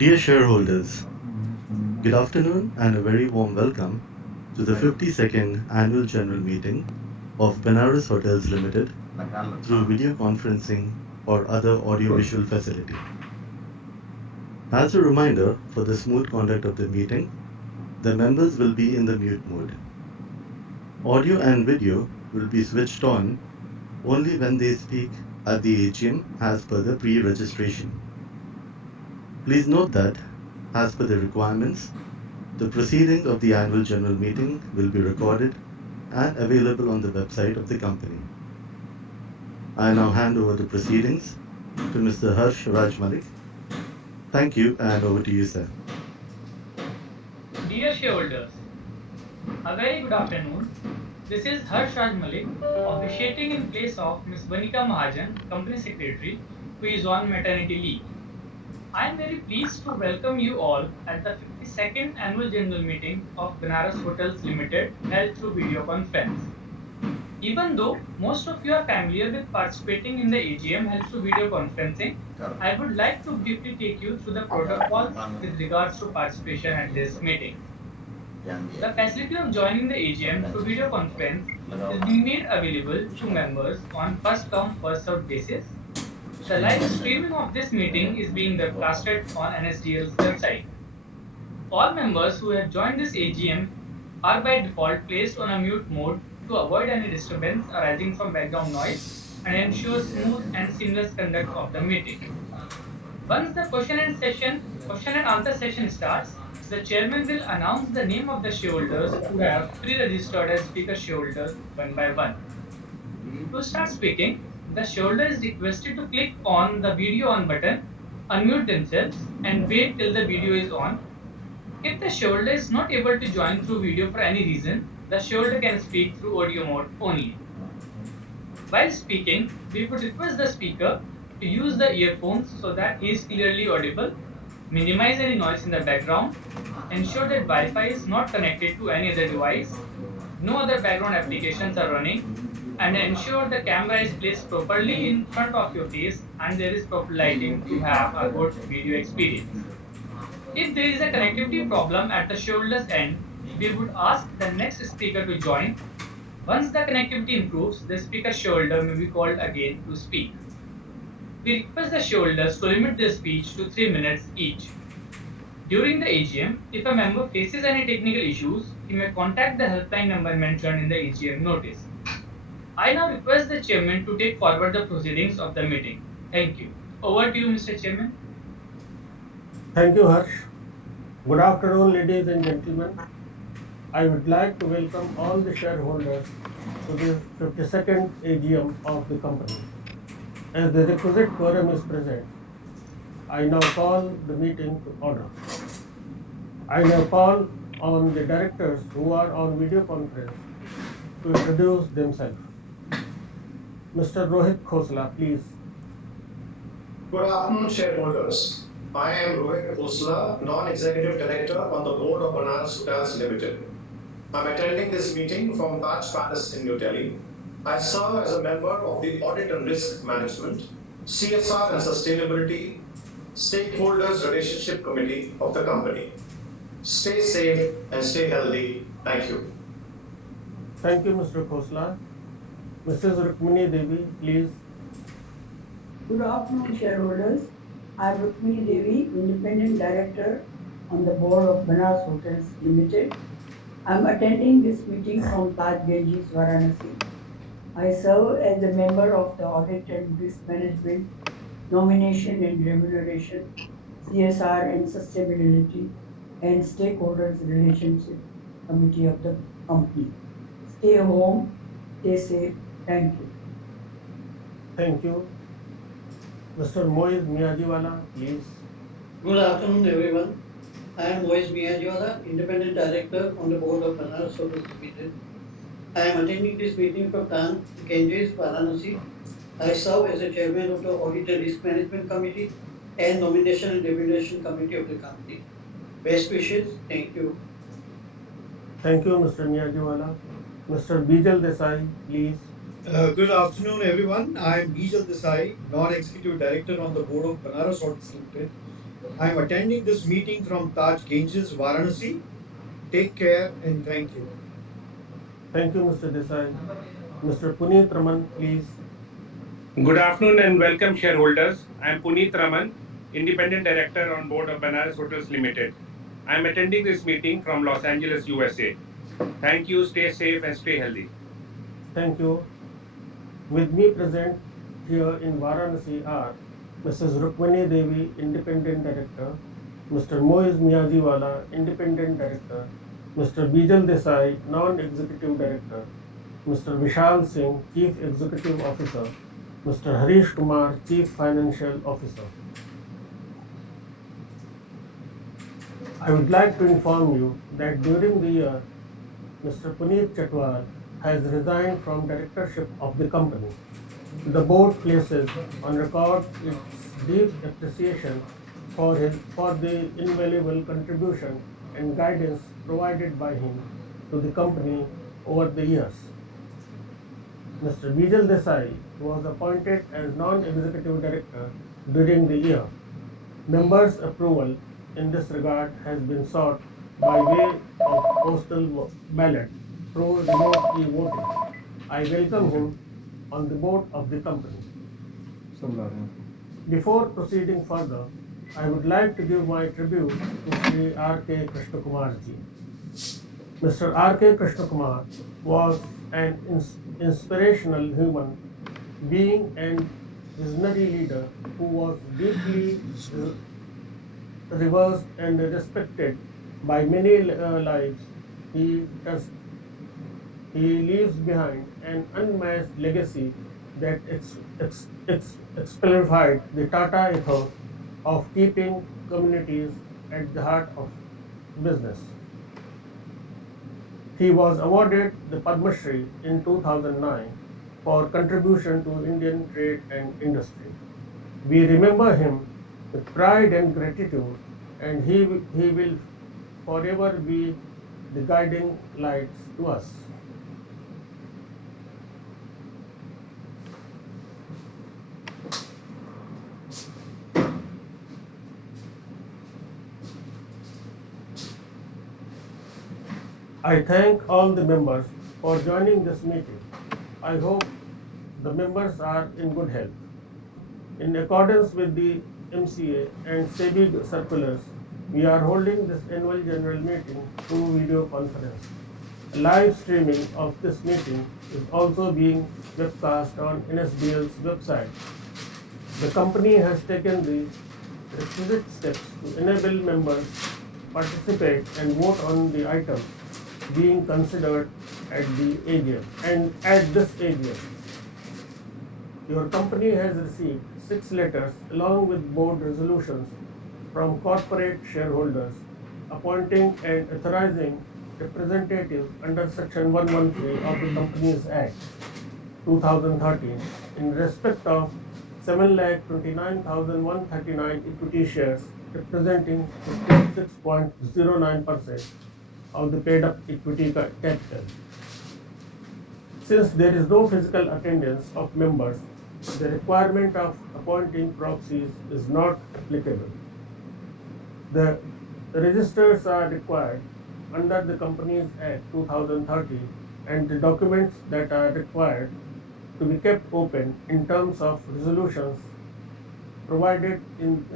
Dear shareholders, good afternoon and a very warm welcome to the 52nd Annual General Meeting of Benaras Hotels Limited through video conferencing or other audiovisual facility. As a reminder for the smooth conduct of the meeting, the members will be in the mute mode. Audio and video will be switched on only when they speak at the AGM as per the pre-registration. Please note that, as per the requirements, the proceedings of the annual general meeting will be recorded and available on the website of the company. I now hand over the proceedings to Mr. Harsh Raj Malik. Thank you, and over to you, sir. Dear shareholders, a very good afternoon. This is Harsh Raj Malik, officiating in place of Ms. Vanika Mahajan, Company Secretary, who is on maternity leave. I am very pleased to welcome you all at the 52nd Annual General Meeting of Benaras Hotels Limited held through video conference. Even though most of you are familiar with participating in the AGM held through video conferencing, I would like to briefly take you through the protocols with regards to participation at this meeting. The facility of joining the AGM through video conference is being made available to members on first come first served basis. The live streaming of this meeting is being webcasted on NSDL's website. All members who have joined this AGM are by default placed on a mute mode to avoid any disturbance arising from background noise and ensure smooth and seamless conduct of the meeting. Once the question and answer session starts, the chairman will announce the name of the shareholders who have pre-registered as speaker shareholders one by one. To start speaking, the shareholder is requested to click on the video on button, unmute themselves, and wait till the video is on. If the shareholder is not able to join through video for any reason, the shareholder can speak through audio mode only. While speaking, we would request the speaker to use the earphones so that he is clearly audible, minimize any noise in the background, ensure that Wi-Fi is not connected to any other device, no other background applications are running, and ensure the camera is placed properly in front of your face and there is proper lighting to have a good video experience. If there is a connectivity problem at the shoulder's end, we would ask the next speaker to join. Once the connectivity improves, the speaker shoulder may be called again to speak. We request the shoulders to limit their speech to 3 minutes each. During the AGM, if a member faces any technical issues, he may contact the helpline number mentioned in the AGM notice. I now request the chairman to take forward the proceedings of the meeting. Thank you. Over to you, Mr. Chairman. Thank you, Harsh. Good afternoon, ladies and gentlemen. I would like to welcome all the shareholders to the 52nd AGM of the company. As the requisite quorum is present, I now call the meeting to order. I now call on the directors who are on video conference to introduce themselves. Mr. Rohit Khosla, please. Good afternoon, shareholders. I am Rohit Khosla, Non-Executive Director on the Board of Benaras Hotels Limited. I'm attending this meeting from Taj Palace in New Delhi. I serve as a member of the Audit and Risk Management, CSR and Sustainability, Stakeholders Relationship Committee of the company. Stay safe and stay healthy. Thank you. Thank you, Mr. Khosla. Mrs. Rukmini Devi, please. Good afternoon, shareholders. I am Rukmini Devi, Independent Director on the Board of Benaras Hotels Limited. I am attending this meeting from Taj Ganges, Varanasi. I serve as a member of the Audit and Risk Management, Nomination and Remuneration, CSR and Sustainability, and Stakeholders Relationship Committee of the company. Stay home, stay safe. Thank you. Thank you. Mr. Moiz Miyajiwala, please. Good afternoon, everyone. I am Moiz Miyajiwala, Independent Director on the Board of Benaras Hotels Limited. I am attending this meeting from Taj Ganges, Varanasi. I serve as the Chairman of the Audit and Risk Management Committee and Nomination and Remuneration Committee of the company. Best wishes. Thank you. Thank you, Mr. Miyajiwala. Mr. Bijal Desai, please. Good afternoon, everyone. I am Bijal Desai, Non-Executive Director on the Board of Benaras Hotels Limited. I am attending this meeting from Taj Ganges, Varanasi. Take care and thank you. Thank you, Mr. Desai. Mr. Puneet Raman, please. Good afternoon and welcome shareholders. I am Puneet Raman, Independent Director on Board of Benaras Hotels Limited. I am attending this meeting from Los Angeles, USA. Thank you, stay safe and stay healthy. Thank you. With me present here in Varanasi are Mrs. Rukmini Devi, Independent Director, Mr. Moiz Miyajiwala, Independent Director, Mr. Bijal Desai, Non-Executive Director, Mr. Vishal Singh, Chief Executive Officer, Mr. Harish Kumar, Chief Financial Officer. I would like to inform you that during the year, Mr. Puneet Chatwal has resigned from directorship of the company. The board places on record its deep appreciation for the invaluable contribution and guidance provided by him to the company over the years. Mr. Bijal Desai was appointed as non-executive director during the year. Members' approval in this regard has been sought by way of postal ballot through remote e-voting. I welcome him on the board of the company. Before proceeding further, I would like to give my tribute to Sri R.K. Krishnakumar ji. Mr. R.K. Krishnakumar was an inspirational human being and visionary leader who was deeply revered and respected by many lives. He leaves behind an unmatched legacy that exemplified the Tata ethos of keeping communities at the heart of business. He was awarded the Padma Shri in 2009 for contribution to Indian trade and industry. We remember him with pride and gratitude, and he will forever be the guiding lights to us. I thank all the members for joining this meeting. I hope the members are in good health. In accordance with the MCA and SEBI circulars, we are holding this annual general meeting through video conference. Live streaming of this meeting is also being webcast on NSDL's website. The company has taken the requisite steps to enable members participate and vote on the items being considered at the AGM and at this AGM. Your company has received 6 letters along with board resolutions from corporate shareholders appointing and authorizing representatives under Section 113 of the Companies Act 2013 in respect of 7,29,139 equity shares representing 56.09% of the paid up equity capital. Since there is no physical attendance of members, the requirement of appointing proxies is not applicable. The registers are required under the Companies Act 2013 and the documents that are required to be kept open in terms of resolutions provided in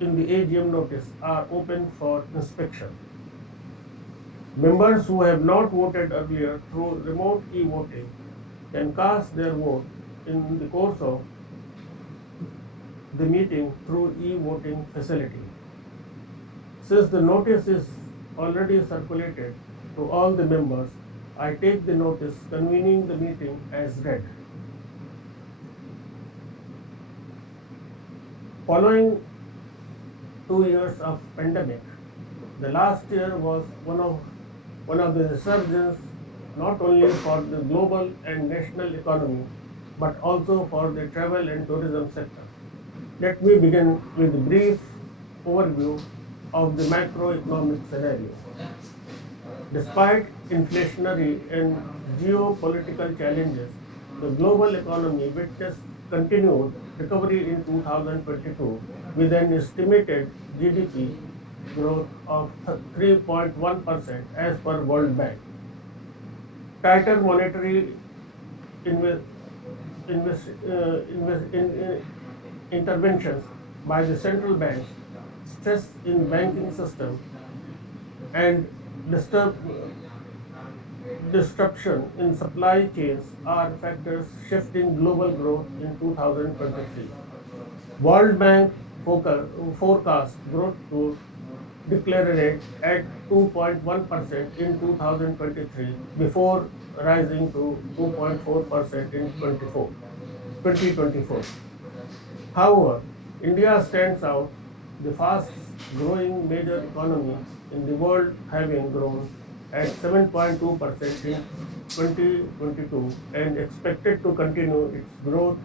the AGM notice are open for inspection. Members who have not voted earlier through remote e-voting can cast their vote in the course of the meeting through e-voting facility. Since the notice is already circulated to all the members, I take the notice convening the meeting as read. Following 2 years of pandemic, the last year was one of the resurgence not only for the global and national economy, but also for the travel and tourism sector. Let me begin with a brief overview of the macroeconomic scenario. Despite inflationary and geopolitical challenges, the global economy witnessed continued recovery in 2022 with an estimated GDP growth of 3.1% as per World Bank. Tighter monetary inve- interventions by the central banks, stress in banking system, and disruption in supply chains are factors shifting global growth in 2023. World Bank forecast growth to decelerate at 2.1% in 2023 before rising to 2.4% in 2024. However, India stands out, the fast growing major economy in the world, having grown at 7.2% in 2022 and expected to continue its growth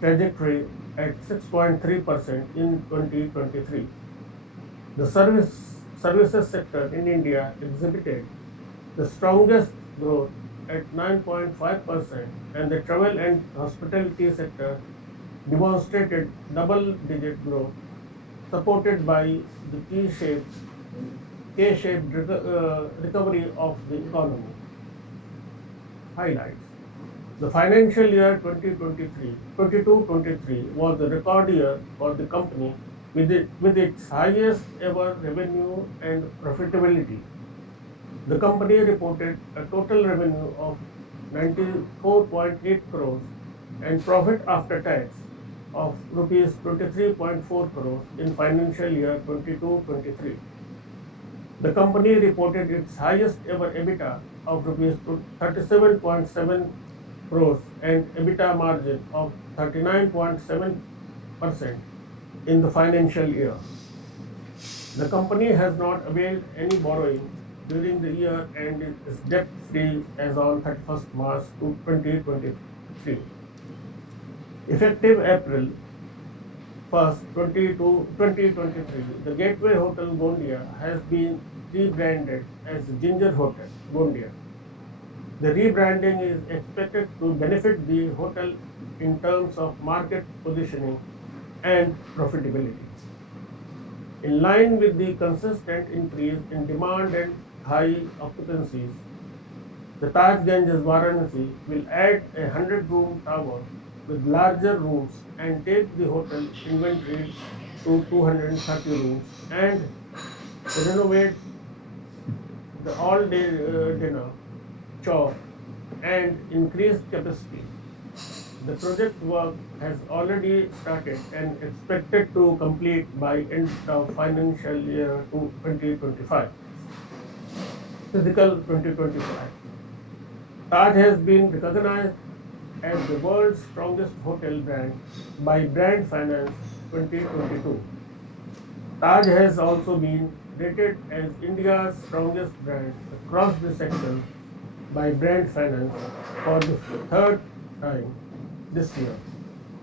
trajectory at 6.3% in 2023. The services sector in India exhibited the strongest growth at 9.5%, and the travel and hospitality sector demonstrated double-digit growth, supported by the K-shaped recovery of the economy. Highlights. The financial year 2022-23 was a record year for the company with its highest ever revenue and profitability. The company reported a total revenue of 94.8 crores and profit after tax of rupees 23.4 crores in financial year 22-23. The company reported its highest ever EBITDA of rupees 37.7 crores and EBITDA margin of 39.7% in the financial year. The company has not availed any borrowing during the year and is debt free as on 31st March 2023. Effective April 1st, 2023, the Gateway Hotel Gondia has been rebranded as Ginger Hotel Gondia. The rebranding is expected to benefit the hotel in terms of market positioning and profitability. In line with the consistent increase in demand and high occupancies, the Taj Ganges Varanasi will add a 100-room tower with larger rooms and take the hotel inventory to 230 rooms and renovate the all-day dinner, chop, and increased capacity. The project work has already started and expected to complete by end of financial year 2025. Physical 2025. Taj has been recognized as the world's strongest hotel brand by Brand Finance 2022. Taj has also been rated as India's strongest brand across the sector by Brand Finance for the third time this year,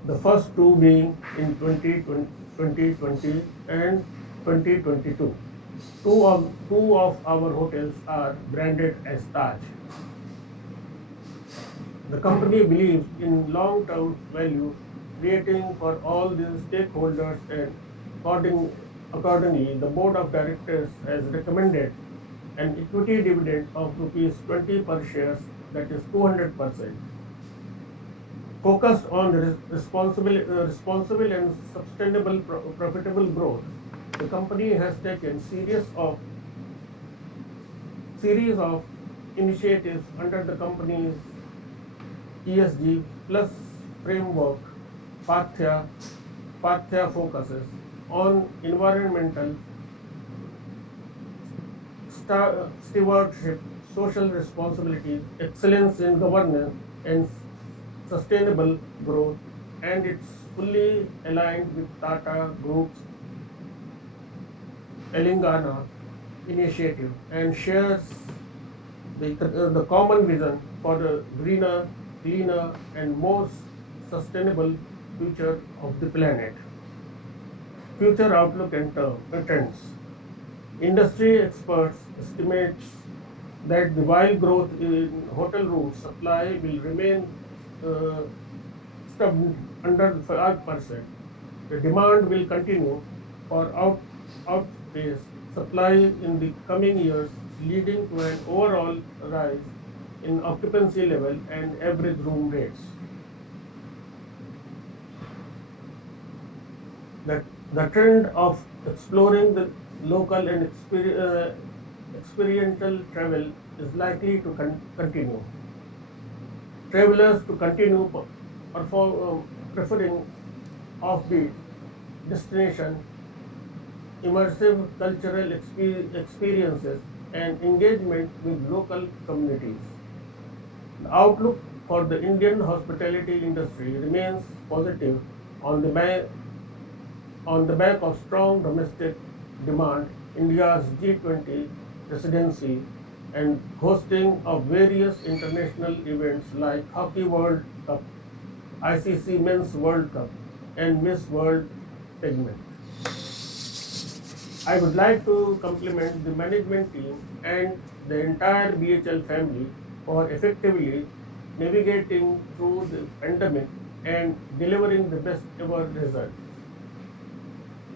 the first two being in 2020 and 2022. Two of our hotels are branded as Taj. The company believes in long-term value creating for all the stakeholders, and accordingly, the board of directors has recommended an equity dividend of rupees 20 per share, that is 200%. Focused on responsible and sustainable profitable growth, the company has taken series of initiatives under the company's ESG plus framework. Pathya focuses on environmental stewardship, social responsibility, excellence in governance, and sustainable growth, and it's fully aligned with Tata Group's Telangana initiative and shares the common vision for the greener, cleaner, and more sustainable future of the planet. Future outlook and trends. Industry experts estimates that the while growth in hotel room supply will remain stubborn under 5%, the demand will continue for outspace supply in the coming years, leading to an overall rise in occupancy level and average room rates. The trend of exploring the local and experiential travel is likely to continue. Travelers to continue preferring offbeat destination, immersive cultural experiences, and engagement with local communities. The outlook for the Indian hospitality industry remains positive on the back of strong domestic demand, India's G20 presidency, and hosting of various international events like Hockey World Cup, ICC Men's World Cup, and Miss World segment. I would like to compliment the management team and the entire BHL family for effectively navigating through the pandemic and delivering the best ever results.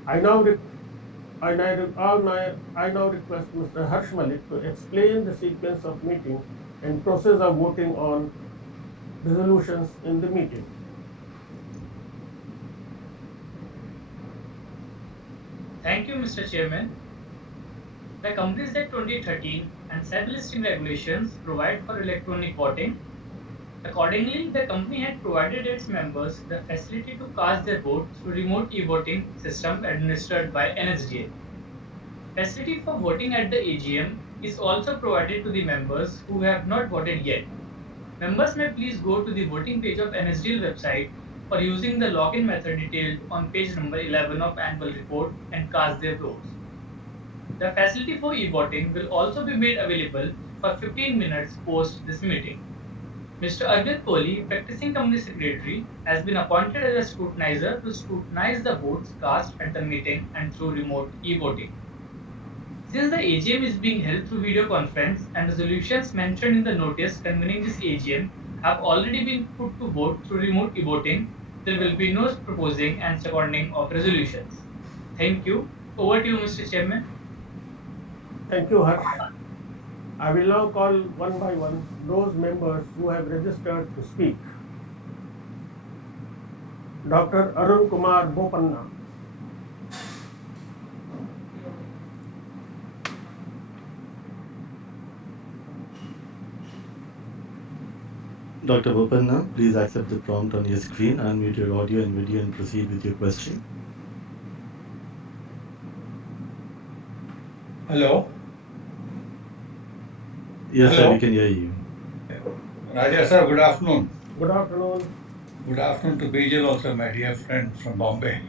I now, re- I now request Mr. Harsh Malik to explain the sequence of meeting and process of voting on resolutions in the meeting. Thank you, Mr. Chairman. The Companies Act 2013 and said listing regulations provide for electronic voting. Accordingly, the company had provided its members the facility to cast their vote through remote e-voting system administered by NSDL. Facility for voting at the AGM is also provided to the members who have not voted yet. Members may please go to the voting page of NSDL website or using the login method detailed on page number 11 of annual report and cast their votes. The facility for e-voting will also be made available for 15 minutes post this meeting. Mr. Arvind Kohli, practicing company secretary, has been appointed as a scrutinizer to scrutinize the votes cast at the meeting and through remote e-voting. Since the AGM is being held through video conference and resolutions mentioned in the notice convening this AGM have already been put to vote through remote e-voting, there will be no proposing and seconding of resolutions. Thank you. Over to you, Mr. Chairman. Thank you, Harsh. I will now call one by one those members who have registered to speak. Dr. Arun Kumar Bopanna. Dr. Bopanna, please accept the prompt on your screen, unmute your audio and video, and proceed with your question. Hello. Yes, sir, Hello. we can hear you. Raja sir, good afternoon. Good afternoon. Good afternoon to Bijal also, my dear friend from Bombay.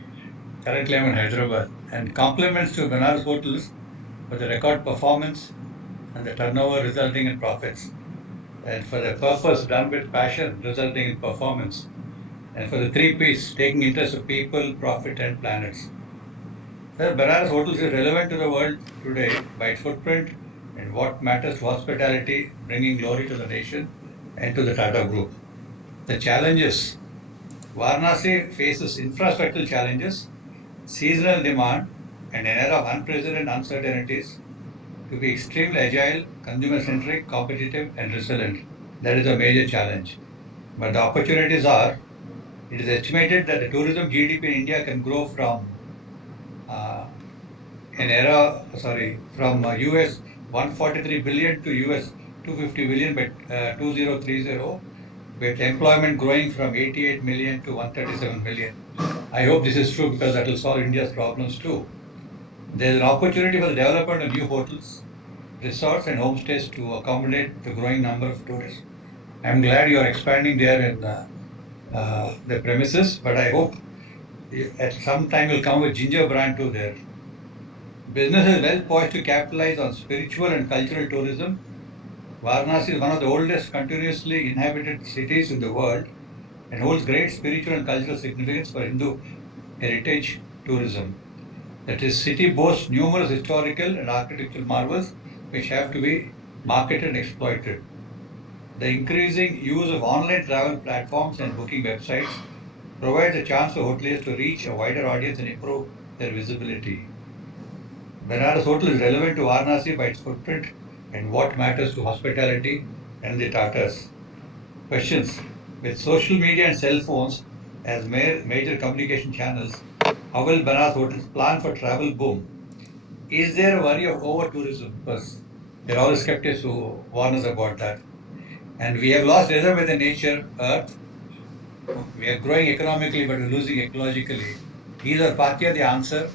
Currently I'm in Hyderabad. And compliments to Benaras Hotels for the record performance and the turnover resulting in profits. And for the purpose done with passion resulting in performance. And for the three P's, taking interest of people, profit and planets. Sir, Benaras Hotels is relevant to the world today by its footprint and what matters to hospitality, bringing glory to the nation and to the Tata Group. The challenges Varanasi faces infrastructural challenges, seasonal demand, and an era of unprecedented uncertainties to be extremely agile, consumer centric, competitive, and resilient. That is a major challenge. But the opportunities are it is estimated that the tourism GDP in India can grow from from US 143 billion to US 250 billion by 2030, with employment growing from 88 million to 137 million. I hope this is true because that will solve India's problems too. There is an opportunity for the development of new hotels, resorts, and homestays to accommodate the growing number of tourists. I'm glad you are expanding there in the premises, but I hope at some time you'll come with ginger brand too there. Business is well poised to capitalize on spiritual and cultural tourism. Varanasi is one of the oldest continuously inhabited cities in the world and holds great spiritual and cultural significance for Hindu heritage tourism. That is, city boasts numerous historical and architectural marvels which have to be marketed and exploited. The increasing use of online travel platforms and booking websites provides a chance for hoteliers to reach a wider audience and improve their visibility. Benaras Hotel is relevant to Varanasi by its footprint and what matters to hospitality and the Tatars. Questions. With social media and cell phones as major communication channels, how will Benaras Hotels plan for travel boom? Is there a worry of over tourism? Because there are all skeptics who warn us about that. And we have lost rhythm with the nature, earth. We are growing economically, but we're losing ecologically. These are partly the answer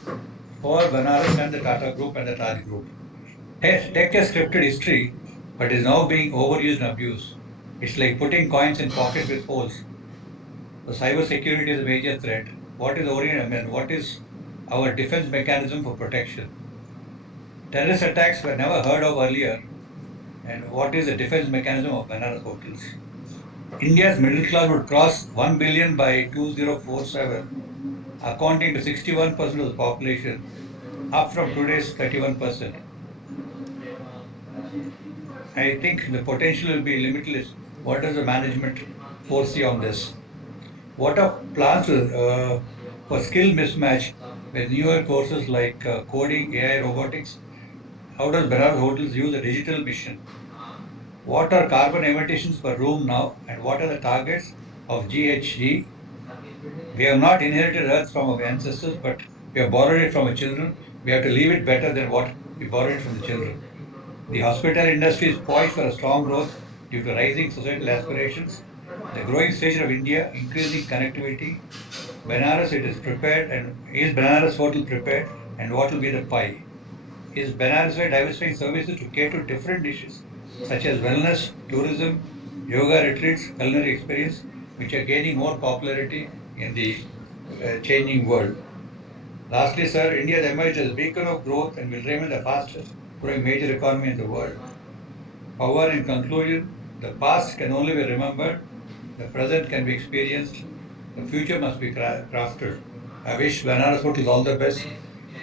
for Benares and the Tata Group and the Taj Group. Tech has scripted history, but is now being overused and abused. It's like putting coins in pockets with holes. So cyber security is a major threat. What is what is our defense mechanism for protection? Terrorist attacks were never heard of earlier. And what is the defense mechanism of Benares hotels? India's middle class would cross 1 billion by 2047, accounting to 61% of the population, up from today's 31%. I think the potential will be limitless. What does the management foresee on this? What are plans for skill mismatch with newer courses like coding, AI, robotics? How does Benares Hotels use a digital mission? What are carbon emissions per room now, and what are the targets of GHG? We have not inherited Earth from our ancestors, but we have borrowed it from our children. We have to leave it better than what we borrowed it from the children. The hospital industry is poised for a strong growth due to rising societal aspirations, the growing stage of India, increasing connectivity. Benares, it is prepared, and is Benares Hotel prepared, and what will be the pie? Is Benares diversifying services to cater to different niches, such as wellness, tourism, yoga retreats, culinary experience, which are gaining more popularity in the changing world? Lastly, sir, India has emerged as a beacon of growth and will remain the fastest growing major economy in the world. However, in conclusion, the past can only be remembered, the present can be experienced, the future must be crafted. I wish Benares Hotel all the best.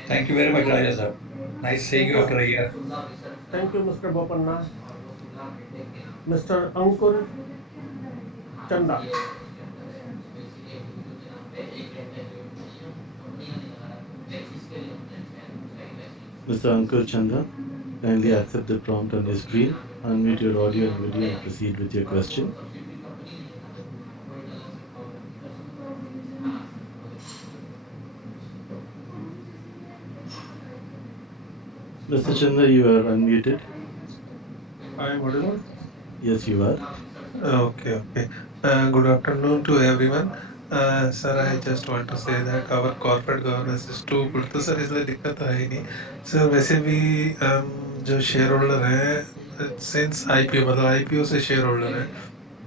Thank you very much, Raja sir. Nice seeing Thank you you. after a year. Thank you, Mr. Bopanna. Mr. Ankur Chanda. Mr. Ankur Chanda, kindly accept the prompt on your screen, unmute your audio and video, and proceed with your question. Mr. Chanda, you are unmuted. I am audible? Yes, you are. Okay. Good afternoon to everyone. Sir, I just want to say that our corporate governance is too good. तो sir इसलिए दिक्कत तो है ही नहीं sir वैसे भी हम जो शेयर होल्डर हैं सिंस आईपीओ मतलब आईपीओ से शेयर होल्डर हैं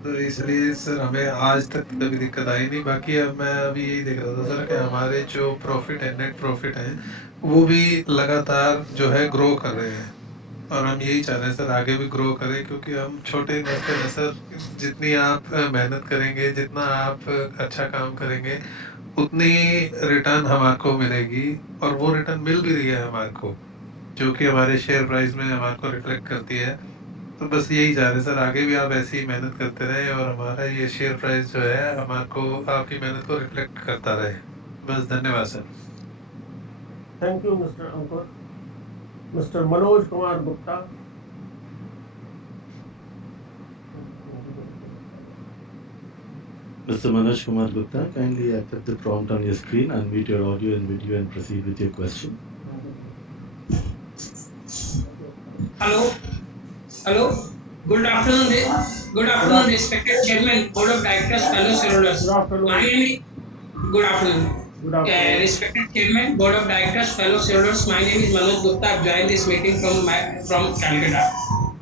तो इसलिए सर हमें आज तक कभी दिक्कत आई नहीं बाकी अब मैं अभी यही देख रहा था सर कि हमारे जो प्रॉफिट है नेट प्रॉफिट है वो भी लगातार जो है ग्रो कर रहे हैं और हम यही चाह रहे हैं सर आगे भी ग्रो करें क्योंकि हम छोटे इन्वेस्टर हैं सर जितनी आप मेहनत करेंगे जितना आप अच्छा काम करेंगे उतनी रिटर्न हमारे मिलेगी और वो रिटर्न मिल भी रही है हमारे को जो कि हमारे शेयर प्राइस में हमारे को रिफ्लेक्ट करती है तो बस यही चाह रहे हैं सर आगे भी आप ऐसी ही मेहनत करते रहें और हमारा ये शेयर प्राइस जो है हमारे को आपकी मेहनत को रिफ्लेक्ट करता रहे बस धन्यवाद sir Thank you, Mr. Ankur. Mr. Manoj Kumar Gupta. Mr. Manoj Kumar Gupta, kindly accept the prompt on your screen, unmute your audio and video, and proceed with your question. Hello. Good afternoon, respected Chairman, Board of Directors, fellow shareholders. Good afternoon. My name is Good afternoon. Respected Chairman, Board of Directors, fellow shareholders, my name is Manoj Gupta. I've joined this meeting from Calcutta.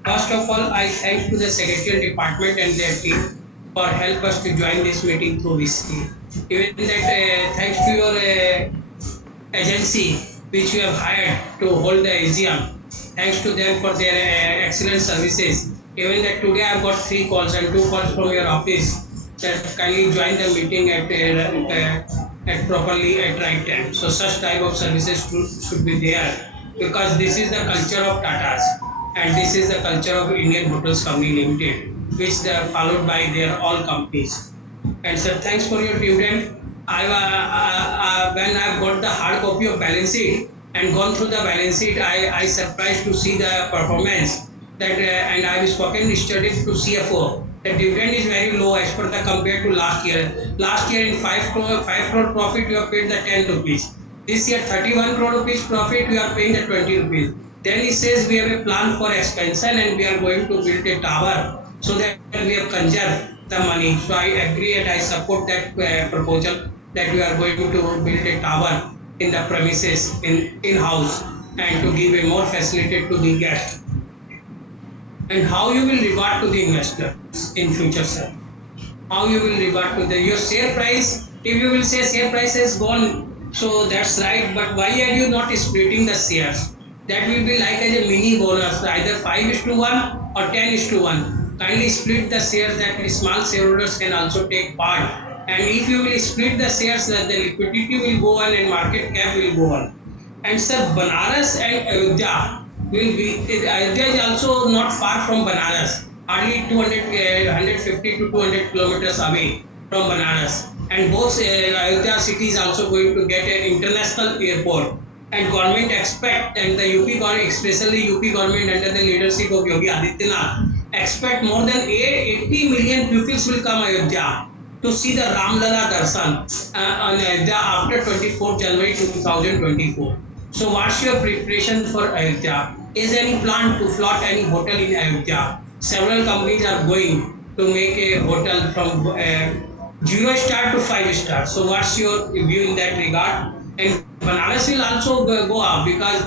First of all, I thank to the Secretarial Department and their team for help us to join this meeting through this scheme. Even that, thanks to your agency which you have hired to hold the AGM. Thanks to them for their excellent services. Even that today I've got 3 calls and 2 calls from your office that kindly join the meeting at properly at right time. So such type of services should be there because this is the culture of Tatas and this is the culture of Indian Hotels Company Limited, which they are followed by their all companies. And sir, thanks for your dividend. When I've got the hard copy of balance sheet and gone through the balance sheet, I surprised to see the performance that and I've spoken yesterday to CFO. The dividend is very low as per the compared to last year. Last year in 5 crore profit you have paid the 10 rupees. This year 31 crore rupees profit you are paying the 20 rupees. Then he says we have a plan for expansion and we are going to build a tower so that we have conserved the money. So I agree and I support that proposal that we are going to build a tower in the premises in house and to give a more facility to the guest. And how you will reward to the investors in future, sir? How you will reward to the your share price? If you will say share price has gone, so that's right. But why are you not splitting the shares? That will be like as a mini bonus, either 5:1 or 10:1. Kindly split the shares that the small shareholders can also take part. And if you will split the shares, the liquidity will go on and market cap will go on. And sir, Banaras and Ayodhya will be. Ayodhya is also not far from Banaras, hardly 200, 150 to 200 kilometers away from Banaras. And both Ayodhya city is also going to get an international airport. And government expect, and the UP government, especially UP government under the leadership of Yogi Adityanath, expect more than 80 million pupils will come Ayodhya to see the Ramlala Darshan on Ayodhya after 24 January 2024. So what's your preparation for Ayodhya? Is any plan to float any hotel in Ayodhya? Several companies are going to make a hotel from 0 star to 5 star. So what's your view in that regard? And Banaras will also go up because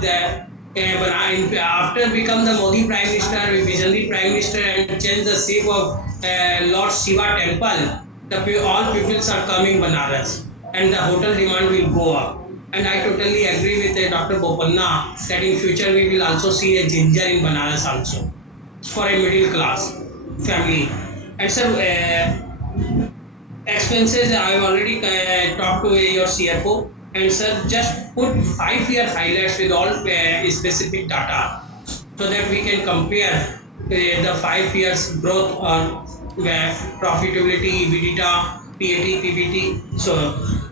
after become the Modi Prime Minister, visionary Prime Minister and change the shape of Lord Shiva temple, all peoples are coming Banaras and the hotel demand will go up. And I totally agree with Dr. Bopanna that in future we will also see a ginger in Banaras also for a middle class family. And sir, expenses I've already talked to your CFO. And sir, just put 5 year highlights with all specific data so that we can compare the 5 years growth on profitability, EBITDA, PAT, PBT. So,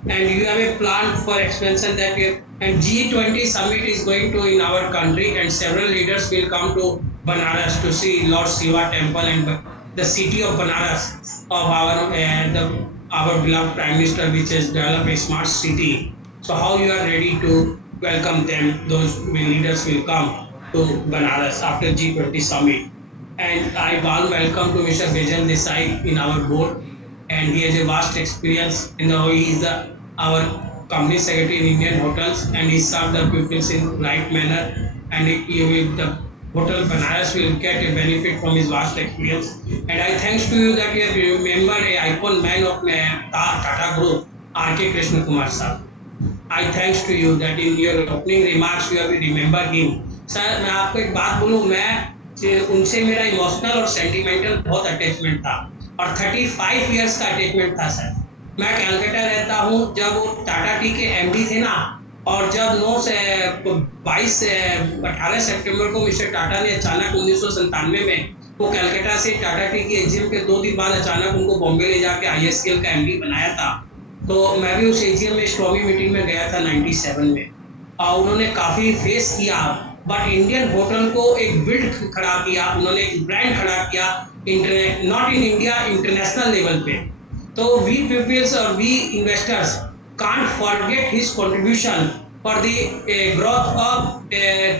and you have a plan for expansion that we have, and G20 summit is going to in our country, and several leaders will come to Banaras to see Lord Shiva temple and the city of Benaras of our beloved Prime Minister, which has developed a smart city. So how you are ready to welcome them? Those leaders will come to Benaras after G20 summit. And I warm welcome to Mr. Bejan Desai in our board, and he has a vast experience. He is our company secretary in Indian hotels, and he served the pupils in right manner. And the hotel Benares will get a benefit from his vast experience. And I thanks to you that you have remembered a icon man of Tata Group, R.K. Krishna Kumar sir. I thanks to you that in your opening remarks you have remembered him. Sir मैं आपको एक बात बोलूँ मैं उनसे मेरा emotional और sentimental बहुत अटैचमेंट था और 35 इयर्स का अटैचमेंट था सर. मैं कलकत्ता रहता हूँ जब वो टाटा टी के एमडी थे ना और जब 18 सितंबर को मिस्टर टाटा ने अचानक 1997 में वो कलकत्ता से टाटा टी की एजीएम के 2 दिन बाद अचानक उनको बॉम्बे ले जाके आईएससीएल का एमडी बनाया था. तो मैं भी उस एजीएम में स्टॉमी मीटिंग में गया था 97 में और उन्होंने काफ़ी फेस किया बट इंडियन होटल को एक बिल्ड खड़ा किया उन्होंने एक ब्रांड खड़ा किया not in India international level पे. तो वी पीपल्स और we investors can't forget his contribution for the growth of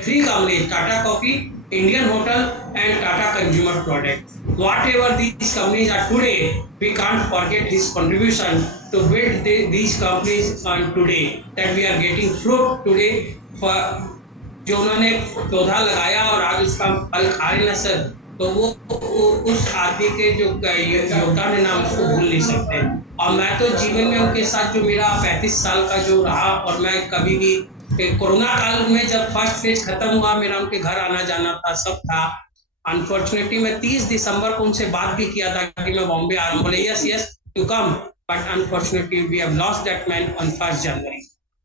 three companies Tata Coffee, Indian Hotel and Tata Consumer Product. Whatever these companies are today, we can't forget his contribution to build these companies on today that we are getting fruit today for जो उन्होंने पौधा लगाया और आज उसका फल खा रहे ना सर तो वो उस आदमी के जो योगदान है ना उसको भूल नहीं सकते. और मैं तो जीवन में उनके साथ जो मेरा 35 साल का जो रहा और मैं कभी भी कोरोना काल में जब फर्स्ट फेज खत्म हुआ मेरा उनके घर आना जाना था सब था. अनफॉर्चुनेटली मैं 30 दिसंबर को उनसे बात भी किया था कि मैं बॉम्बे आ रहा हूँ. बोले yes yes to come but unfortunately we have lost that man on 1st January.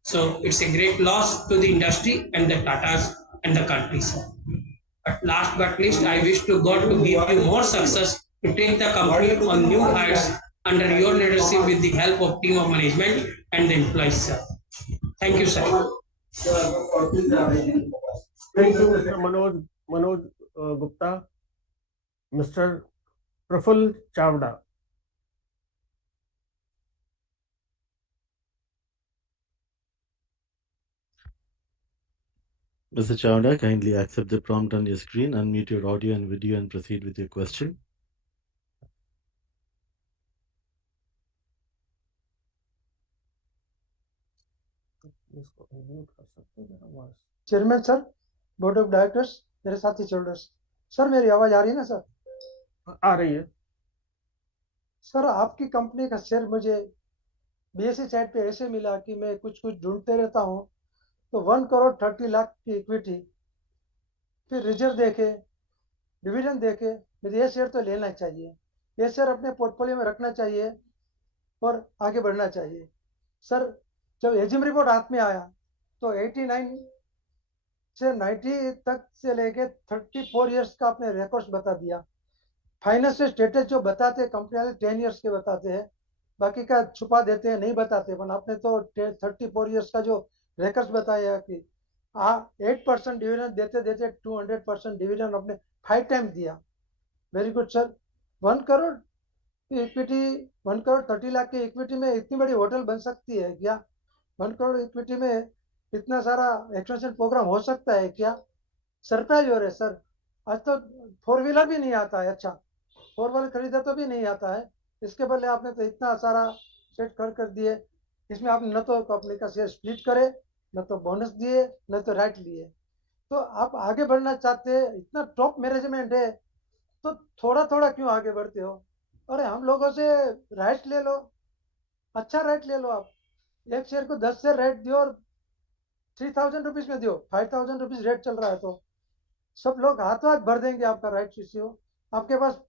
So it's a great loss to the industry and the Tatas and the country. But last but least, I wish to God to give you more success to take the company on new heights under your leadership. receive with the help of team of management and the employees, sir. Thank you, sir. Thank you, Mr. Manoj Gupta. Mr. Praful Chavda. Mr. Chawda, kindly accept the prompt on your screen, unmute your audio and video, and proceed with your question. Chairman sir, board of directors, मेरे साथी shoulders, sir मेरी आवाज आ रही है ना sir? आ रही है sir, आपकी कंपनी का शेयर मुझे बीएसई साइट पे ऐसे मिला कि मैं कुछ कुछ ढूंढते रहता हूँ, तो 1 करोड़ 30 लाख की इक्विटी, फिर रिजर्व देखे, डिविडेंड देखे, मुझे ये शेयर तो लेना चाहिए, ये शेयर अपने पोर्टफोलियो में रखना चाहिए और आगे बढ़ना चाहिए। सर, जब एजीएम रिपोर्ट हाथ में आया तो 89 से 90 तक से लेके 34 इयर्स का आपने रिकॉर्ड्स बता दिया। फाइनेंशियल स्टेटस जो बताते हैं कंपनी वाले 10 इयर्स के बताते हैं, बाकी का छुपा देते हैं, नहीं बताते, पर आपने तो 34 इयर्स का जो रिकॉर्ड्स बताया कि 8% डिविडेंड देते देते 200% डिविडेंड आपने 5 टाइम दिया। Very good sir. 1 crore equity, 1 crore 30 lakh की इक्विटी में इतनी बड़ी होटल बन सकती है क्या? 1 करोड़ इक्विटी में इतना सारा एक्सपेंशन प्रोग्राम हो सकता है क्या? सरप्राइज हो रहे सर। आज तो 4 व्हीलर भी नहीं आता है। अच्छा, 4 व्हीलर खरीदा तो भी नहीं आता है, इसके बदले आपने तो इतना सारा सेट कर दिए। इसमें आपने न तो कंपनी का शेयर स्प्लिट करे, न तो बोनस दिए, न तो राइट लिए। तो आप आगे बढ़ना चाहते हैं, इतना टॉप मैनेजमेंट है, तो थोड़ा थोड़ा क्यों आगे बढ़ते हो? अरे हम लोगों से राइट ले लो, अच्छा राइट ले लो। आप एक शेयर को 10 शेयर राइट दियो और 3000 रुपीज में दियो, 5000 रुपीज रेट चल रहा है, तो सब लोग हाथों हाथ भर देंगे आपका राइट इश्यू। आपके पास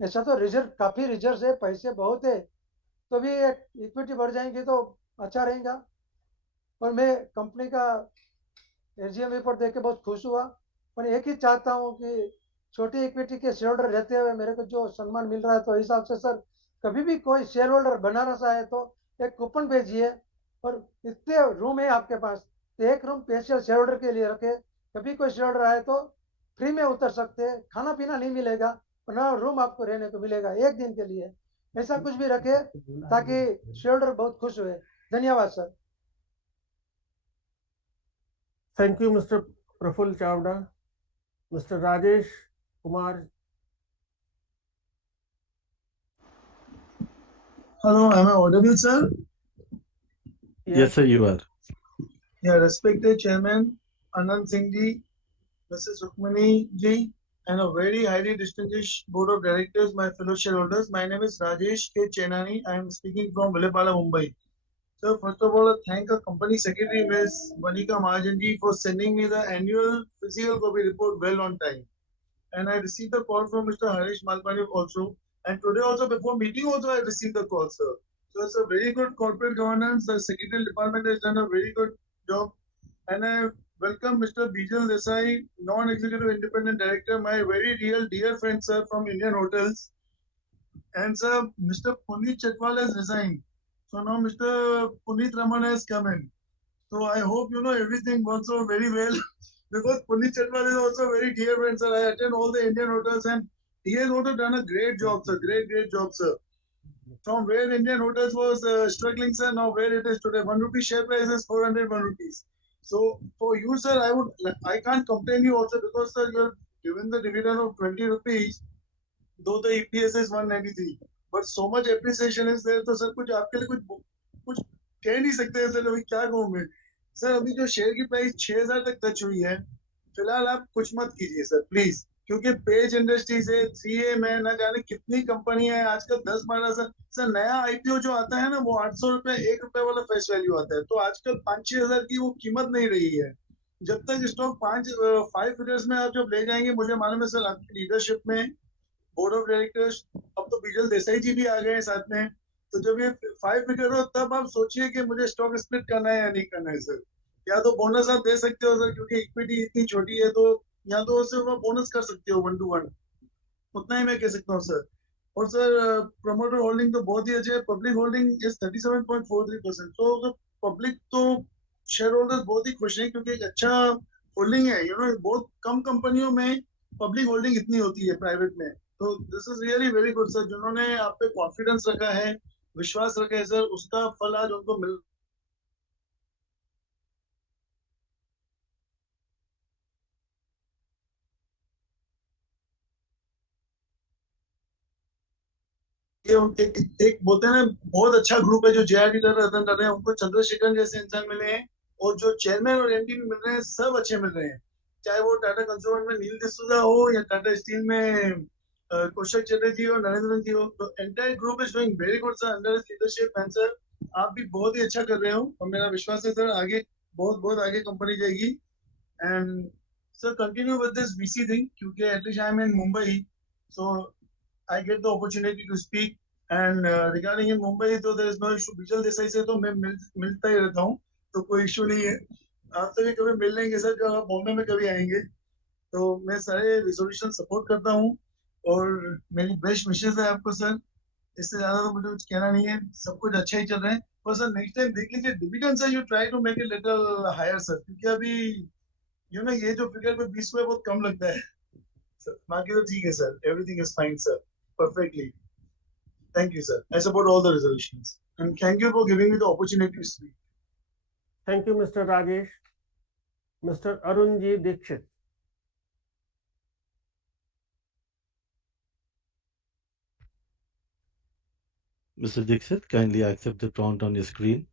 ऐसा तो रिजर्व, काफी रिजर्व है, पैसे बहुत है, तो भी एक इक्विटी बढ़ जाएंगी तो अच्छा रहेगा। और मैं कंपनी का एजीएम रिपोर्ट देख के बहुत खुश हुआ, पर एक ही चाहता हूँ कि छोटी इक्विटी के शेयर होल्डर रहते हुए मेरे को जो सम्मान मिल रहा है, तो हिसाब से सर कभी भी कोई शेयर होल्डर बनारस आए तो एक कूपन भेजिए। और इतने रूम है आपके पास, तो एक रूम स्पेशल शेयर होल्डर के लिए रखे, कभी कोई शेयर होल्डर आए तो फ्री में उतर सकते हैं, खाना पीना नहीं मिलेगा, पर ना रूम आपको रहने को मिलेगा 1 दिन के लिए। ऐसा कुछ भी रखे ताकि शेयर होल्डर बहुत खुश हुए। धन्यवाद sir. Thank you mister Praful Chavda. Mister Rajesh Kumar. Hello, am I audible, sir? Yes, sir, you are. Yeah, respected Chairman Anand Singh ji, Mrs. Rukmani ji, and a very highly distinguished Board of Directors, my fellow shareholders. My name is Rajesh K. Chenani. I am speaking from Vilaypala, Mumbai. So, first of all, I thank our company secretary, Ms. Vanika Mahajan ji, for sending me the annual physical copy report well on time. And I received a call from Mr. Harish Malpani also. And today also, before meeting also, I received a call, sir. So it's a very good corporate governance. The secretarial department has done a very good job. And I welcome Mr. Bijal Desai, non-executive independent director, my very real dear friend, sir, from Indian Hotels. And sir, Mr. Puneet Chetwal has resigned. So now Mr. Puneet Raman has come in. So I hope you know everything works out very well because Puneet Chetwal is also a very dear friend, sir. I attend all the Indian hotels and he has also done a great job, sir. Great job, sir. From where Indian hotels was struggling, sir, now where it is today. 1 rupee share price is 401 rupees. So for you, sir, I can't complain you also because sir, you have given the dividend of 20 rupees, though the EPS is 193. But so much appreciation is there, तो sir कुछ आपके लिए कुछ कह नहीं सकते sir, अभी क्या कहूँ मैं सर। अभी जो शेयर की प्राइस 6000 तक टच हुई है, फिलहाल आप कुछ मत कीजिए सर प्लीज, क्योंकि पेज इंडस्ट्रीज है, 3A में न जाने कितनी कंपनी है आजकल, 10-12 सर नया आईपीओ जो आता है ना, वो 800 रुपए, 1 रुपए वाला फेस वैल्यू आता है, तो आजकल 5-6 हजार की वो कीमत नहीं रही है। जब तक स्टॉक 5 फिगर्स में आप जब ले जाएंगे, मुझे मालूम है सर आपकी लीडरशिप में, बोर्ड ऑफ डायरेक्टर्स, अब तो बिजल देसाई जी भी आ गए हैं साथ में, तो जब ये 5 फिगर हो तब आप सोचिए कि मुझे स्टॉक स्प्लिट करना है या नहीं करना है सर। या तो बोनस आप दे सकते हो सर, क्योंकि इक्विटी इतनी छोटी है, तो या तो उससे बोनस कर सकते हो 1 to 1, उतना ही मैं कह सकता हूँ सर। और सर प्रमोटर होल्डिंग तो बहुत ही अच्छे है, पब्लिक होल्डिंग इज 37.43%। तो पब्लिक तो शेयर होल्डर्स बहुत ही खुश हैं क्योंकि एक अच्छा होल्डिंग है। बहुत कम कंपनियों में पब्लिक होल्डिंग इतनी होती है प्राइवेट में। तो this is really very good sir, जिन्होंने आप पे कॉन्फिडेंस रखा है, विश्वास रखा है सर, उसका फल आज उनको मिल ये एक बोलते हैं ना, बहुत अच्छा ग्रुप है जो जेआरडी रतन कर रहे हैं, उनको चंद्रशेखर जैसे इंसान मिले हैं, और जो चेयरमैन और एमडी भी मिल रहे हैं, सब अच्छे मिल रहे हैं। चाहे वो टाटा कंज्यूमर में नील डिसूजा हो या टाटा स्टील में कौशल चटर्जी और नरेंद्र जी हो, तो entire group is doing very good sir under leadership. And sir आप भी बहुत ही अच्छा कर रहे हो, और मेरा विश्वास है सर आगे बहुत बहुत आगे कंपनी जाएगी। And sir continue with this BC thing, क्योंकि at least I am in Mumbai, so I get the opportunity to speak. And regarding in Mumbai, तो there is no issue। Vigil Desai से तो मैं मिलता ही रहता हूँ, तो कोई इशू नहीं है। आपसे भी कभी मिल लेंगे सर, जब आप बॉम्बे में कभी आएंगे। तो मैं सारे रिजोल्यूशन सपोर्ट करता हूँ, और मेरी बेस्ट विशेष है आपको सर। इससे ज्यादा तो मुझे कुछ कहना नहीं है, सब कुछ अच्छा ही चल रहा है। पर सर नेक्स्ट टाइम देख लीजिए dividend sir, you try to make it little higher sir, क्योंकि अभी ये जो फिगर पे 20 रुपए बहुत कम लगता है सर। बाकी तो ठीक है sir, everything is fine sir, perfectly। Thank you, sir. I support all the resolutions. And thank you for giving me the opportunity to speak. Thank you, Mr. Rajesh. Mr. Arunji Dikshit. Mr. Dixit, kindly accept the prompt on your screen.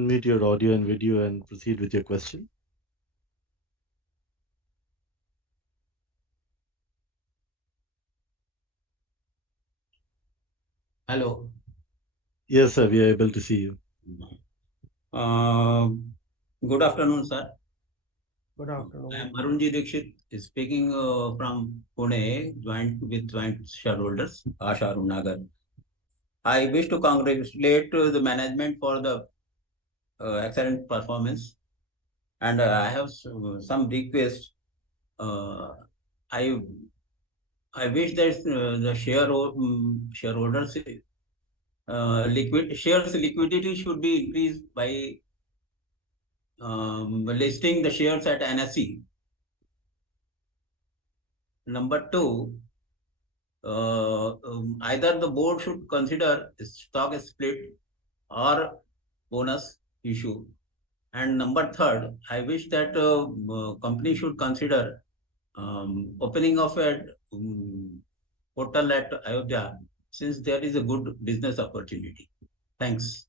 Unmute your audio and video and proceed with your question. Hello. Yes, sir, we are able to see you. Good afternoon, sir. Good afternoon. I am Arunji Dikshit speaking from Pune, joint shareholders, Asha Arunagar. I wish to congratulate the management for the excellent performance, and I have some requests. I I wish that the shareholders shares liquidity should be increased by listing the shares at NSE. Number two, either the board should consider stock split or bonus issue. And number third, I wish that company should consider opening of a portal at Ayodhya, since there is a good business opportunity. Thanks.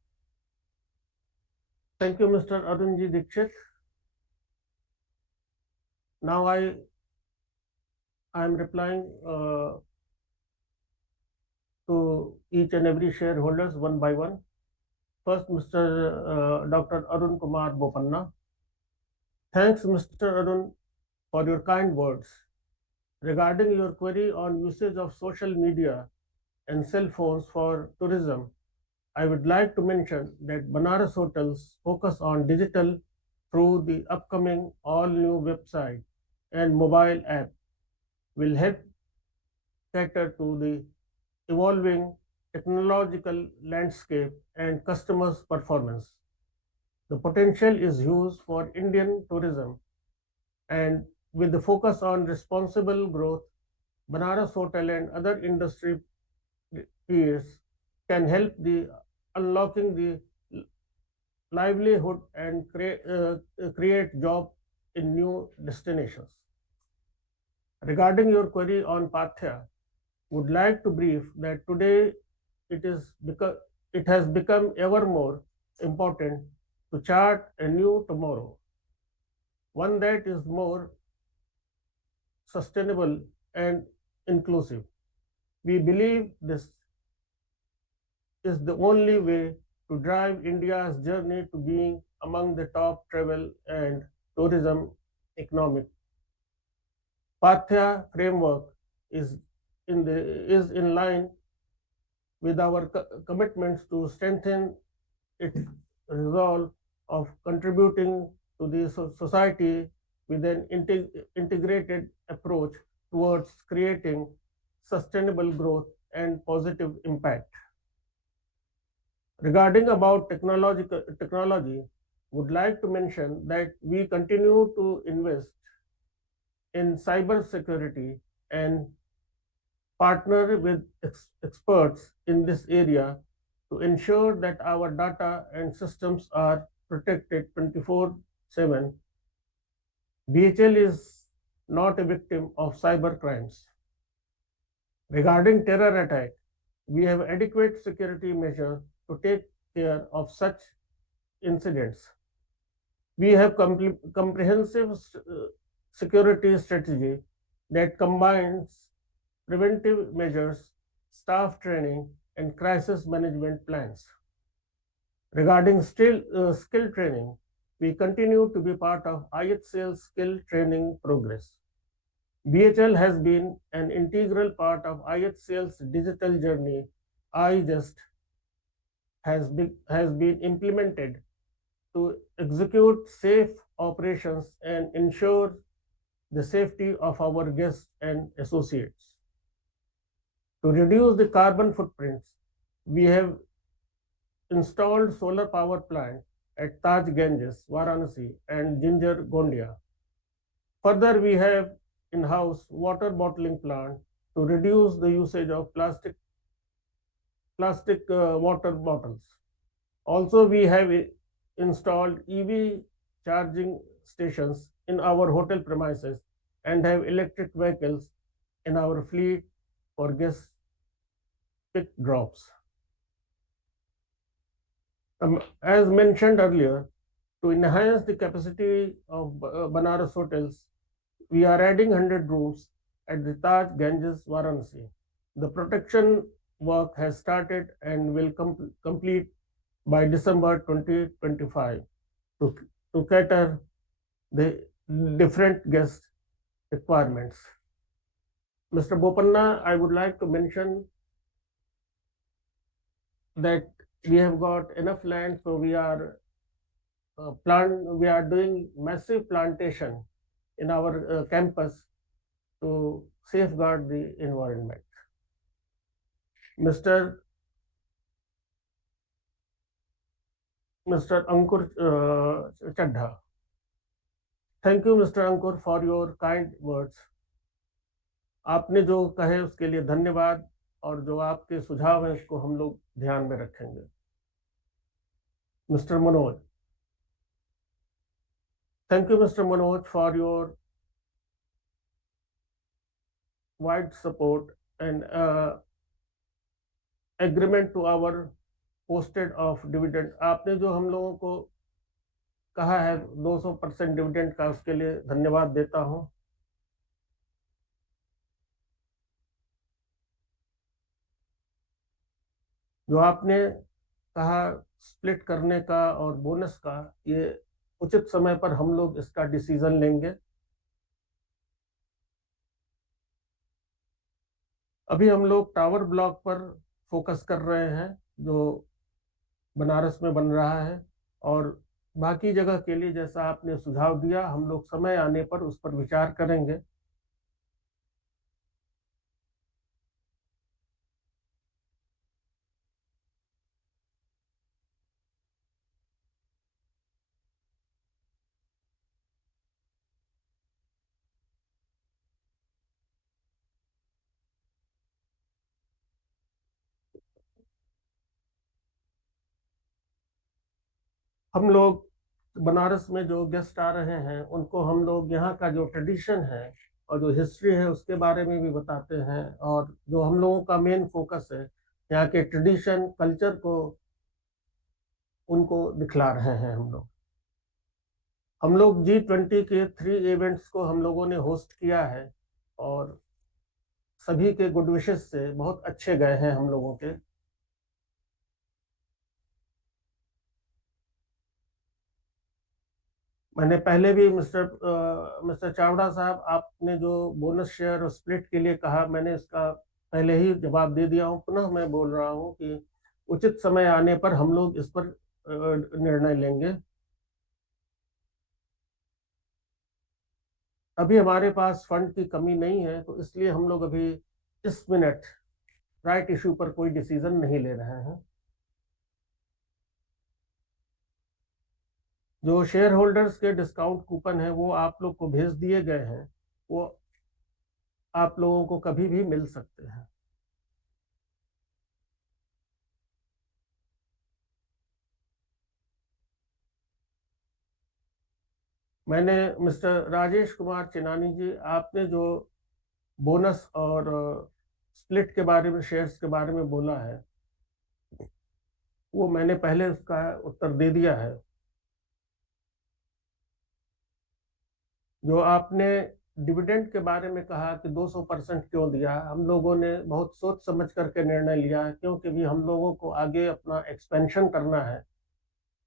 Thank you, Mr. Arunji Dikshit. Now I am replying to each and every shareholders one by one. First, Mr. Dr. Arun Kumar Bopanna. Thanks, Mr. Arun, for your kind words. Regarding your query on usage of social media and cell phones for tourism, I would like to mention that Benaras Hotels focus on digital through the upcoming all-new website and mobile app will help cater to the evolving technological landscape and customers' performance. The potential is huge for Indian tourism, and with the focus on responsible growth, Banaras Hotel and other industry peers can help the unlocking the livelihood and create job in new destinations. Regarding your query on Pathya, would like to brief that today it has become ever more important to chart a new tomorrow, one that is more sustainable and inclusive. We believe this is the only way to drive India's journey to being among the top travel and tourism economic. Pathya framework is is in line with our commitments to strengthen its resolve of contributing to the society with an integrated approach towards creating sustainable growth and positive impact. Regarding about technology, would like to mention that we continue to invest in cyber security and partner with experts in this area to ensure that our data and systems are protected 24/7. BHL is not a victim of cyber crimes. Regarding terror attack, we have adequate security measures to take care of such incidents. We have comprehensive security strategy that combines preventive measures, staff training, and crisis management plans. Regarding skill training, we continue to be part of IHCL skill training progress. BHL has been an integral part of IHCL's digital journey. iJust has been implemented to execute safe operations and ensure the safety of our guests and associates. To reduce the carbon footprints, we have installed solar power plant at Taj Ganges, Varanasi, and Ginger Gondia. Further, we have in-house water bottling plant to reduce the usage of plastic water bottles. Also, we have installed EV charging stations in our hotel premises and have electric vehicles in our fleet for guest pick drops. As mentioned earlier, to enhance the capacity of Benaras hotels, we are adding 100 rooms at the Taj Ganges, Varanasi. The protection work has started and will complete by December 2025 to cater the different guest requirements. Mr. Bopanna, I would like to mention that we have got enough land, so we are doing massive plantation in our campus to safeguard the environment. Mr. Ankur Chadha. Thank you, Mr. Ankur, for your kind words. आपने जो कहे उसके लिए धन्यवाद और जो आपके सुझाव हैं उसको हम लोग ध्यान में रखेंगे. Mr. Manoj. Thank you, Mr. Manoj, for your wide support and agreement to our posted of dividend. आपने जो हम लोगों को कहा है 200% डिविडेंड का, उसके लिए धन्यवाद देता हूं. जो आपने कहा स्प्लिट करने का और बोनस का, ये उचित समय पर हम लोग इसका डिसीजन लेंगे. अभी हम लोग टावर ब्लॉक पर फोकस कर रहे हैं जो बनारस में बन रहा है, और बाकी जगह के लिए जैसा आपने सुझाव दिया हम लोग समय आने पर उस पर विचार करेंगे. हम लोग बनारस में जो गेस्ट आ रहे हैं उनको हम लोग यहाँ का जो ट्रेडिशन है और जो हिस्ट्री है उसके बारे में भी बताते हैं, और जो हम लोगों का मेन फोकस है यहाँ के ट्रेडिशन कल्चर को उनको दिखला रहे हैं. हम लोग G20 के 3 इवेंट्स को हम लोगों ने होस्ट किया है और सभी के गुड विशेस से बहुत अच्छे गए हैं हम लोगों के. मैंने पहले भी मिस्टर चावड़ा साहब, आपने जो बोनस शेयर और स्प्लिट के लिए कहा, मैंने इसका पहले ही जवाब दे दिया हूं. पुनः मैं बोल रहा हूं कि उचित समय आने पर हम लोग इस पर निर्णय लेंगे. अभी हमारे पास फंड की कमी नहीं है, तो इसलिए हम लोग अभी इस मिनट राइट इशू पर कोई डिसीजन नहीं ले रहे हैं। जो शेयर होल्डर्स के डिस्काउंट कूपन है वो आप लोग को भेज दिए गए हैं, वो आप लोगों को कभी भी मिल सकते हैं। मैंने मिस्टर राजेश कुमार चिनानी जी, आपने जो बोनस और स्प्लिट के बारे में, शेयर्स के बारे में बोला है, वो मैंने पहले उसका उत्तर दे दिया है। जो आपने डिविडेंड के बारे में कहा कि 200% क्यों दिया, हम लोगों ने बहुत सोच समझ करके निर्णय लिया है, क्योंकि भी हम लोगों को आगे अपना एक्सपेंशन करना है,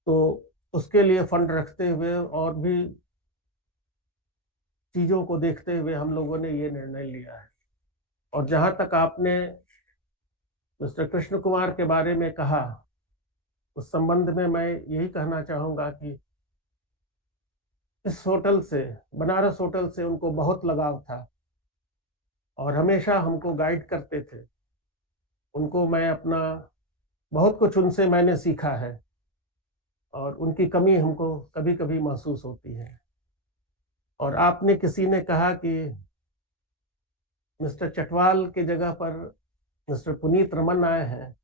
तो उसके लिए फंड रखते हुए और भी चीज़ों को देखते हुए हम लोगों ने ये निर्णय लिया है। और जहाँ तक आपने मिस्टर कृष्ण कुमार के बारे में कहा, उस संबंध में मैं यही कहना चाहूँगा कि इस होटल से, बनारस होटल से उनको बहुत लगाव था और हमेशा हमको गाइड करते थे। उनको मैं अपना बहुत कुछ उनसे मैंने सीखा है और उनकी कमी हमको कभी कभी महसूस होती है। और आपने किसी ने कहा कि मिस्टर चटवाल के जगह पर मिस्टर पुनीत रमन आए हैं।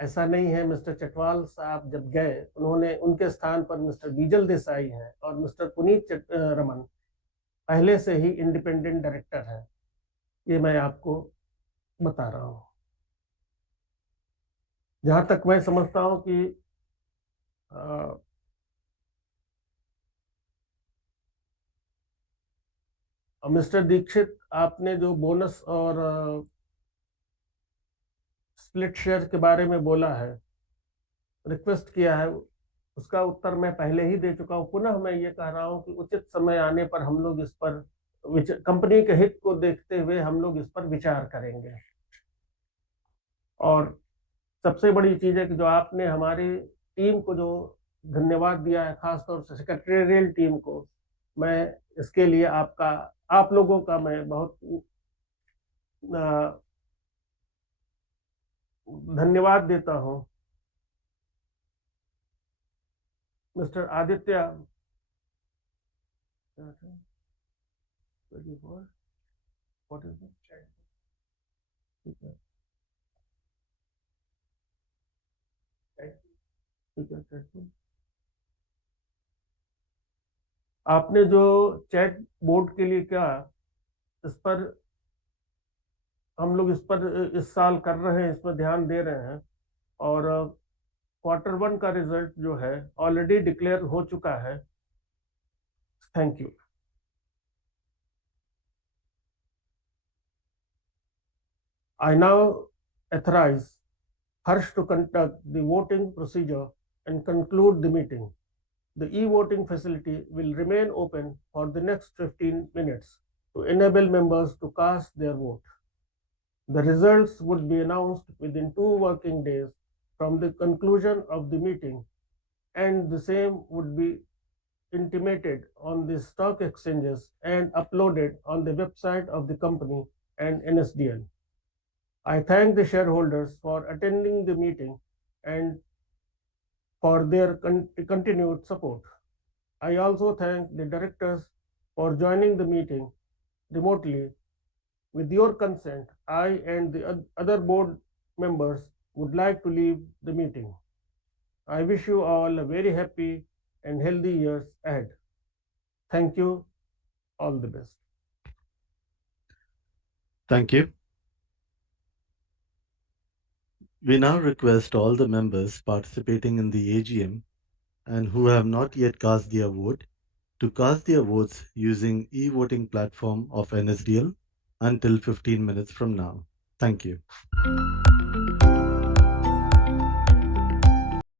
ऐसा नहीं है, मिस्टर चटवाल साहब जब गए, उन्होंने, उनके स्थान पर मिस्टर बीजल देसाई हैं और मिस्टर रमन पहले से ही इंडिपेंडेंट डायरेक्टर है। ये मैं आपको बता रहा हूँ। जहाँ तक मैं समझता हूँ कि मिस्टर दीक्षित, आपने जो बोनस और स्प्लिट शेयर के बारे में बोला है, रिक्वेस्ट किया है, उसका उत्तर मैं पहले ही दे चुका हूँ। पुनः मैं ये कह रहा हूँ कि उचित समय आने पर हम लोग इस पर, कंपनी के हित को देखते हुए हम लोग इस पर विचार करेंगे। और सबसे बड़ी चीज़ है कि जो आपने हमारी टीम को जो धन्यवाद दिया है, खासतौर से सेक्रेटरियल टीम को, मैं इसके लिए आपका, आप लोगों का मैं बहुत धन्यवाद देता हूँ। मिस्टर आदित्य, व्हाट इज ठीक है, ठीक है। आपने जो चैट बोर्ड के लिए क्या, इस पर हम लोग इस पर इस साल कर रहे हैं, इस पर ध्यान दे रहे हैं। और Q1 का रिजल्ट जो है ऑलरेडी डिक्लेयर हो चुका है। Thank you. I now authorize Harsh to conduct the voting procedure and conclude the meeting. The e-voting facility will remain open for the next 15 minutes to enable members to cast their vote. The results would be announced within 2 working days from the conclusion of the meeting, and the same would be intimated on the stock exchanges and uploaded on the website of the company and NSDL. I thank the shareholders for attending the meeting and for their continued support. I also thank the directors for joining the meeting remotely. With your consent, I and the other board members would like to leave the meeting. I wish you all a very happy and healthy years ahead. Thank you. All the best. Thank you. We now request all the members participating in the AGM and who have not yet cast their vote to cast their votes using e-voting platform of NSDL until 15 minutes from now. Thank you.